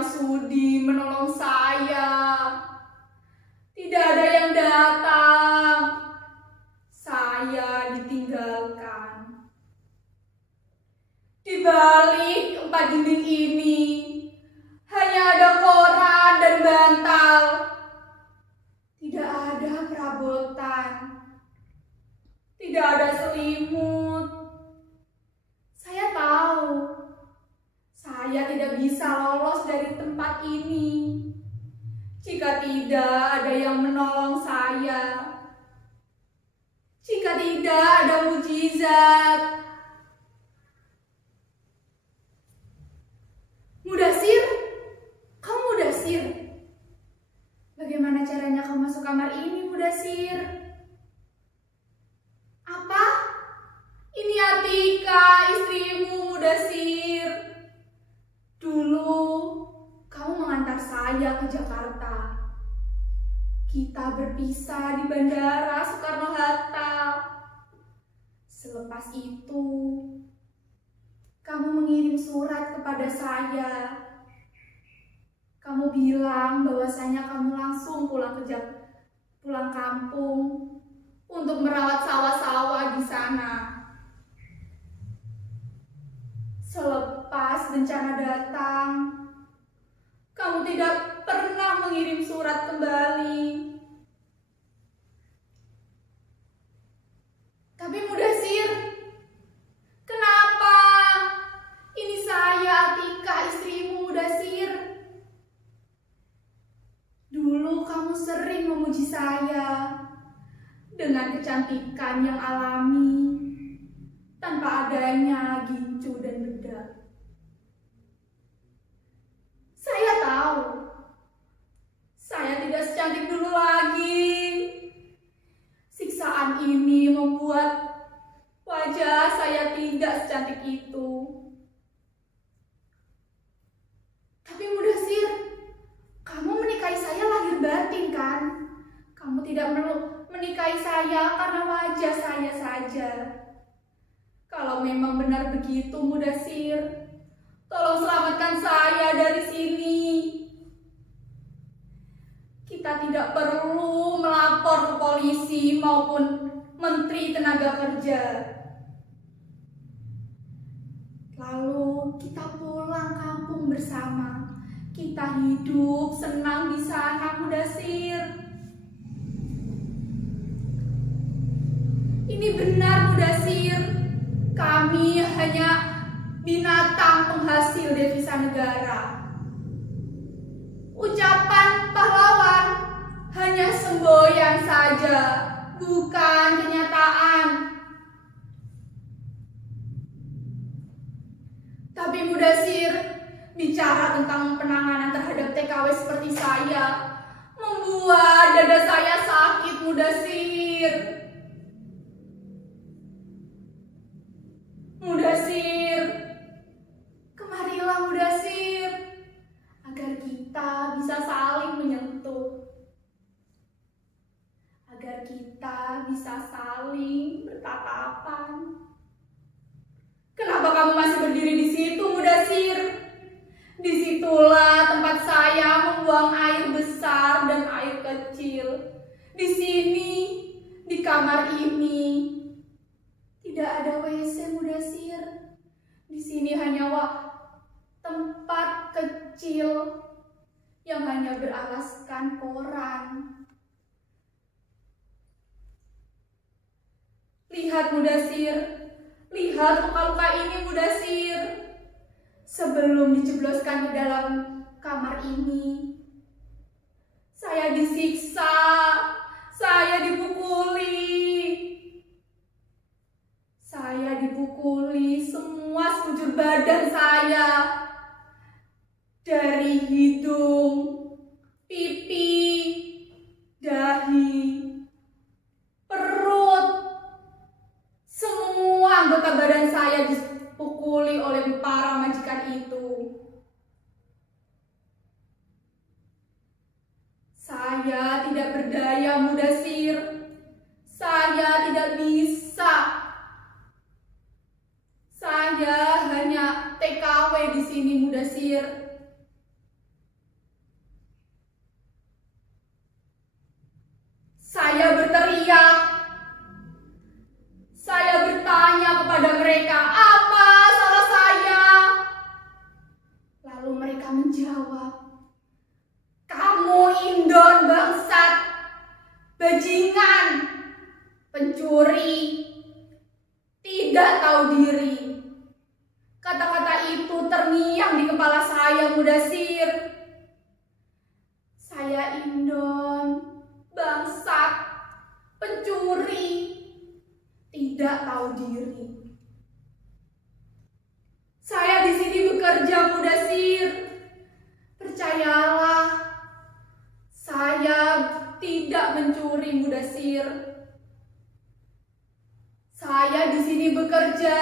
yang sudi menolong saya. Tidak ada yang datang. Saya ditinggalkan. Di balik 4 dinding ini hanya ada koran dan bantal. Tidak ada perabotan. Tidak ada selimut. Saya tahu saya tidak bisa lolos dari tempat ini jika tidak ada yang menolong saya. Jika tidak ada mujizat. Mudasir, kamu Mudasir. Bagaimana caranya kamu masuk kamar ini, Mudasir? Apa? Ini Atika, istrimu, Mudasir. Dulu kamu mengantar saya ke Jakarta. Kita berpisah di Bandara Soekarno-Hatta. Selepas itu, kamu mengirim surat kepada saya. Kamu bilang bahwasanya kamu langsung pulang kampung untuk merawat sawah-sawah di sana. Selepas bencana datang, kamu tidak pernah mengirim surat kembali. Tapi Mudasir, kenapa? Ini saya, Atika, istrimu, Mudasir. Dulu kamu sering memuji saya dengan kecantikan yang alami, tanpa adanya gincu dan bedak. Saya tahu, saya tidak secantik dulu lagi. Siksaan ini membuat wajah saya tidak secantik itu. Tapi Mudasir, kamu menikahi saya lahir batin kan? Kamu tidak perlu menikahi saya karena wajah saya saja. Kalau memang benar begitu, Mudasir, tolong selamatkan saya dari sini. Kita tidak perlu melapor ke polisi maupun Menteri Tenaga Kerja. Lalu kita pulang kampung bersama. Kita hidup senang di sana, Mudasir. Ini benar, Mudasir. Kami hanya binatang penghasil devisa negara. Ucapan pahlawan hanya semboyan saja, bukan kenyataan. Tapi Mudasir, bicara tentang penanganan terhadap TKW seperti saya membuat dada saya sakit, Mudasir. Mudasir, kemarilah Mudasir, agar kita bisa saling menyentuh, agar kita bisa saling bertatapan. Kenapa kamu masih berdiri di situ, Mudasir? Disitulah tempat saya membuang air besar dan air kecil. Di sini, di kamar ini, tidak ada WC, Mudasir. Di sini hanya tempat kecil yang hanya beralaskan koran. Lihat, Mudasir. Lihat luka-luka ini, Mudasir. Sebelum dijebloskan ke dalam kamar ini, saya disiksa, saya dipukuli. Saya dipukuli semua sekujur badan saya. Dari hidung, pipi, dahi, perut. Semua anggota badan saya dipukuli oleh para majikan itu. Saya tidak berdaya, Mudasir. Saya tidak bisa. Saya hanya TKW di sini, Mudasir. menjawab, "Kamu Indon bangsat, bajingan, pencuri, tidak tahu diri." Kata-kata itu terngiang di kepala saya, Mudasir. Saya Indon, bangsat, pencuri, tidak tahu diri. Saya di sini bekerja, Mudasir. Percayalah, saya tidak mencuri, Mudasir. Saya di sini bekerja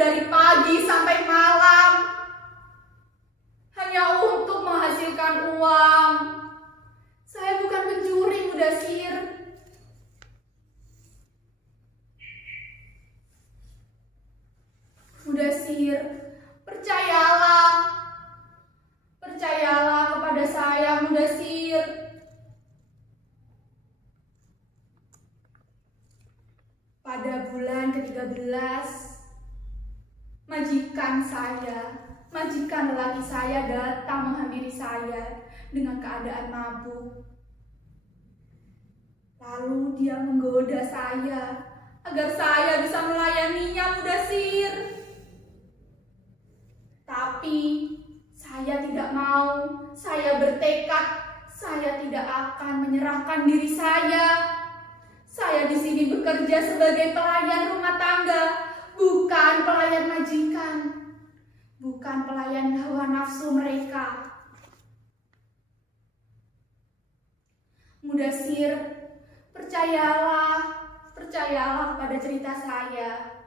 dari pagi sampai malam hanya untuk menghasilkan uang. Saya bukan pencuri, Mudasir. Mudasir, percayalah. Percayalah kepada saya, Mudasir. Pada bulan ke-13, majikan lelaki saya datang menghampiri saya dengan keadaan mabuk. Lalu dia menggoda saya agar saya bisa melayaninya, Mudasir. Tapi saya tidak mau. Saya bertekad saya tidak akan menyerahkan diri saya. Saya di sini bekerja sebagai pelayan rumah tangga, bukan pelayan majikan, bukan pelayan hawa nafsu mereka. Mudasir, percayalah pada cerita saya.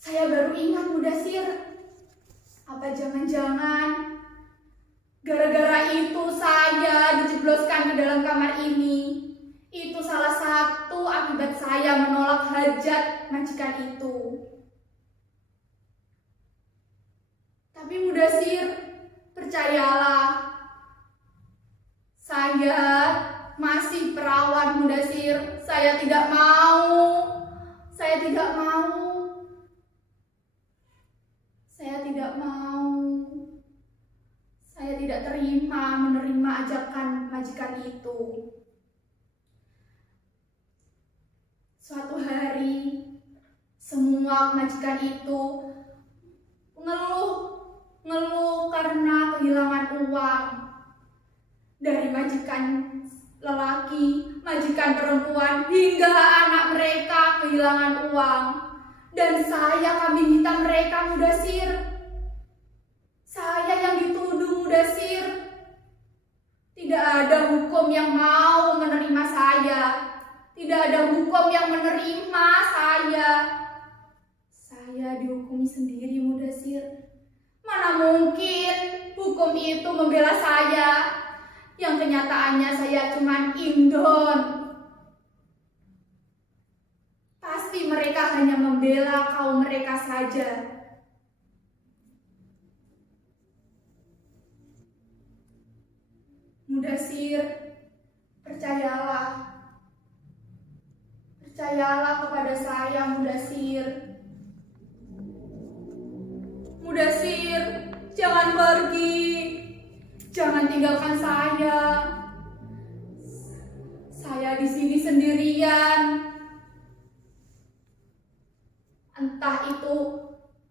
Saya baru ingat, Mudasir. Apa jangan-jangan gara-gara itu saya dijebloskan ke dalam kamar ini? Itu salah satu akibat saya menolak hajat majikan itu. Tapi Mudasir, percayalah, saya masih perawan, Mudasir. Saya tidak mau. Saya tidak terima menerima ajakan majikan itu. Suatu hari, semua majikan itu ngeluh karena kehilangan uang. Dari majikan lelaki, majikan perempuan, hingga anak mereka kehilangan uang. Dan saya kambing hitam mereka, Mudasir. Saya yang dituduh, Mudasir. Tidak ada hukum yang mau menerima saya. Tidak ada hukum yang menerima saya. Saya dihukumi sendiri, Mudasir. Mana mungkin hukum itu membela saya, yang kenyataannya saya cuma Indon. Pasti mereka hanya membela kaum mereka saja. Mudasir, percayalah kepada saya, Mudasir. Mudasir, jangan pergi. Jangan tinggalkan saya. Saya di sini sendirian. Entah itu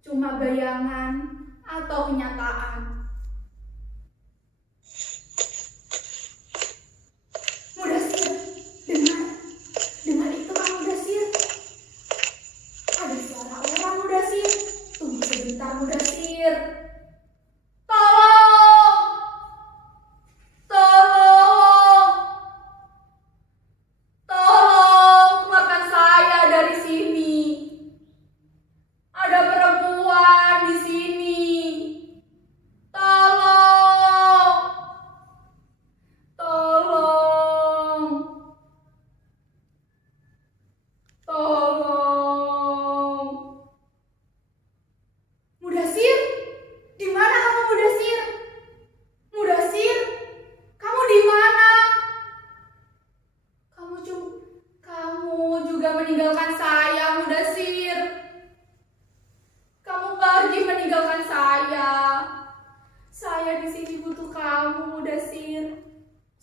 cuma bayangan atau kenyataan. Mudasir, dengar itu kan, Mudasir. Ada suara orang, Mudasir. Tunggu sebentar, Mudasir.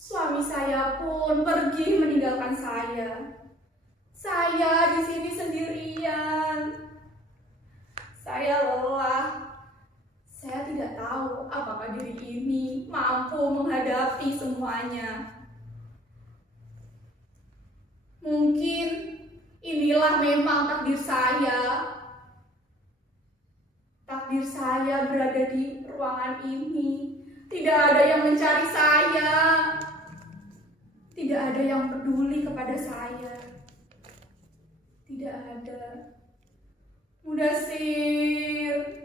Suami saya pun pergi meninggalkan saya. Saya di sini sendirian. Saya lelah. Saya tidak tahu apakah diri ini mampu menghadapi semuanya. Mungkin inilah memang takdir saya. Takdir saya berada di ruangan ini. Tidak ada yang mencari saya. Tidak ada yang peduli kepada saya. Tidak ada. Mudasir,